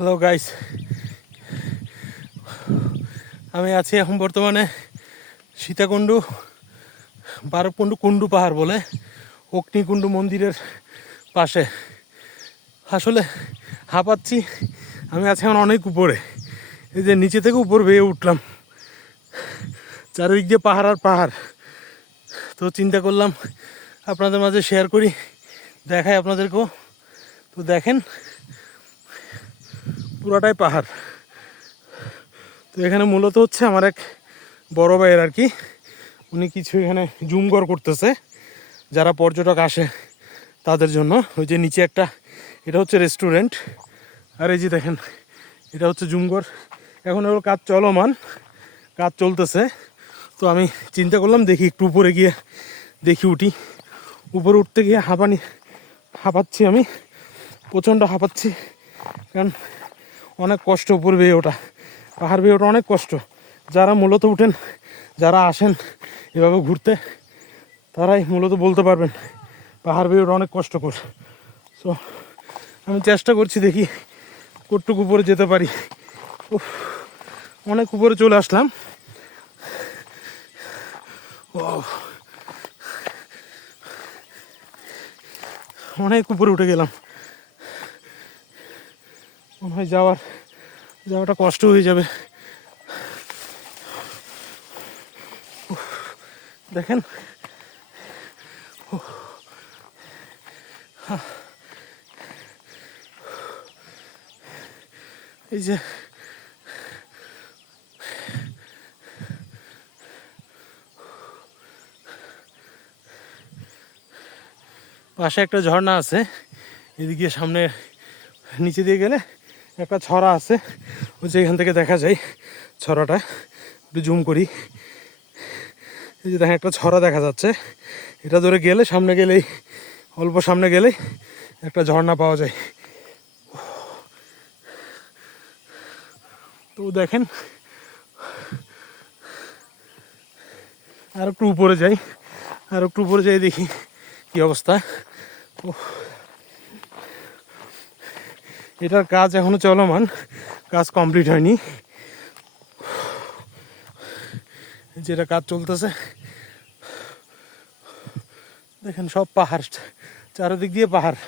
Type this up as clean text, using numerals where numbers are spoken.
Hello guys, আমি আছি এখন বর্তমানে সীতাকুণ্ড বারবকুণ্ড কুণ্ডু পাহাড় বলে অগ্নিকুণ্ড মন্দিরের পাশে। আসলে হাঁপাচ্ছি, আমি আছি এখন অনেক উপরে। এই যে নিচে থেকে উপর বেয়ে উঠলাম, চারিদিক দিয়ে পাহাড় আর পাহাড়। তো চিন্তা করলাম আপনাদের মাঝে শেয়ার করি, দেখাই আপনাদেরকেও। তো দেখেন পুরাটাই পাহাড়। তো এখানে মূলত হচ্ছে আমার এক বড় ভাইয়ের আর কি, উনি কিছু এখানে জুমঘর করতেছে যারা পর্যটক আসে তাদের জন্য। ওই যে নিচে একটা, এটা হচ্ছে রেস্টুরেন্ট, আর এই যে দেখেন এটা হচ্ছে জুমঘর। এখন ওর কাজ চলমান, কাজ চলতেছে। তো আমি চিন্তা করলাম দেখি একটু উপরে গিয়ে দেখি উঠি। উপরে উঠতে গিয়ে হাঁপাচ্ছি, আমি প্রচণ্ড হাঁপাচ্ছি, কারণ অনেক কষ্ট উপরে বেয়ে ওঠা। পাহাড় বেয়ে ওঠা অনেক কষ্ট। যারা মূলত উঠেন, যারা আসেন এভাবে ঘুরতে, তারাই মূলত বলতে পারবেন পাহাড় বেয়ে ওঠা অনেক কষ্টকর। সো আমি চেষ্টা করছি, দেখি কতটুকু উপরে যেতে পারি। অনেক উপরে চলে আসলাম। অনেক উপরে উঠে গেলাম, মনে হয় যাওয়াটা কষ্ট হয়ে যাবে। দেখেন এই যে পাশে একটা ঝর্ণা আছে, এদিকে সামনে নিচে দিয়ে গেলে একটা ছড়া আছে, ওই যে এখান থেকে দেখা যায় ছড়াটা। একটু জুম করি, এই যে দেখেন একটা ছড়া দেখা যাচ্ছে। এটা ধরে গেলে সামনে গেলেই, অল্প সামনে গেলেই একটা ঝর্ণা পাওয়া যায়। তো দেখেন আর একটু উপরে যাই, আর একটু উপরে যাই দেখি কি অবস্থা। এটার কাজ এখনো চলমান, কাজ কমপ্লিট হয়নি। যেটা কাজ চলতেছে দেখেন, সব পাহাড়, চারিদিক দিয়ে পাহাড়।